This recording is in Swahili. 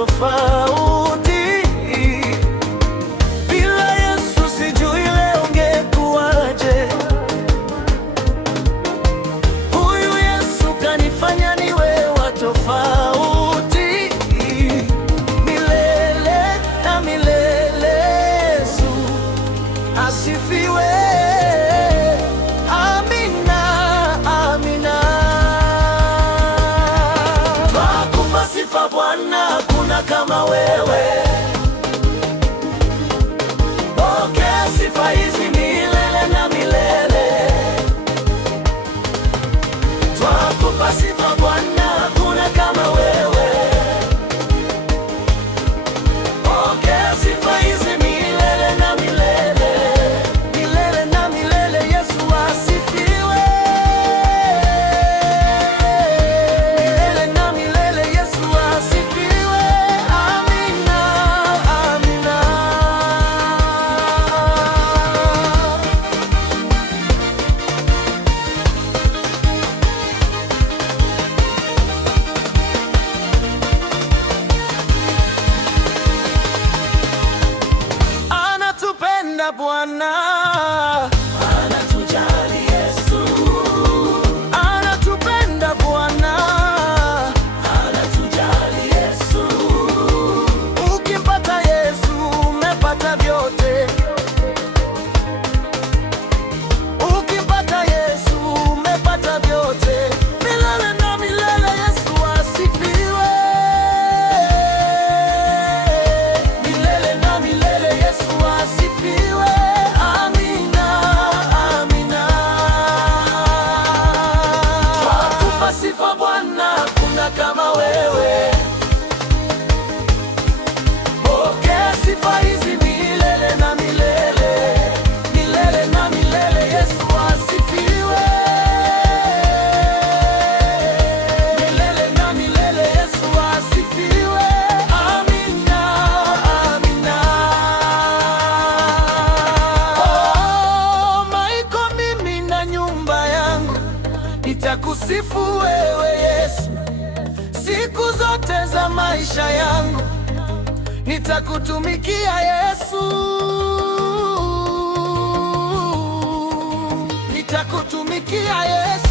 tofauti. Bila Yesu sijui leo ungekuwaje. Huyu Yesu kanifanya niwe wa tofauti. Milele na milele Yesu asifiwe. Amina, amina. Twakupa sifa Bwana, hakuna kama wewe. Pokea sifa hizi milele na milele. Twakupa sifa Bwana, hakuna kama wewe. Pokea sifa hizi milele na milele. Milele na milele Yesu asifiwe. Milele na milele Yesu asifiwe. Amina, amina. Anatupenda Bwana, anatujali Yesu. Anatupenda Bwana, anatujali Yesu. Ukimpata Yesu umepata vyote. Ukimpata Yesu umepata vyote. Milele na milele Yesu asifiwe. Milele na milele Yesu asifiwe. Amina, amina. Twakupa sifa Bwana, hakuna kama wewe. Pokea sifa hizi milele na milele. Milele na milele Yesu asifiwe. Milele na milele Yesu asifiwe. Amina, amina. Oh, maiko mimi na nyumba yangu nitakusifu wewe Yesu. Siku zote za maisha yangu nitakutumikia Yesu. Nitakutumikia Yesu.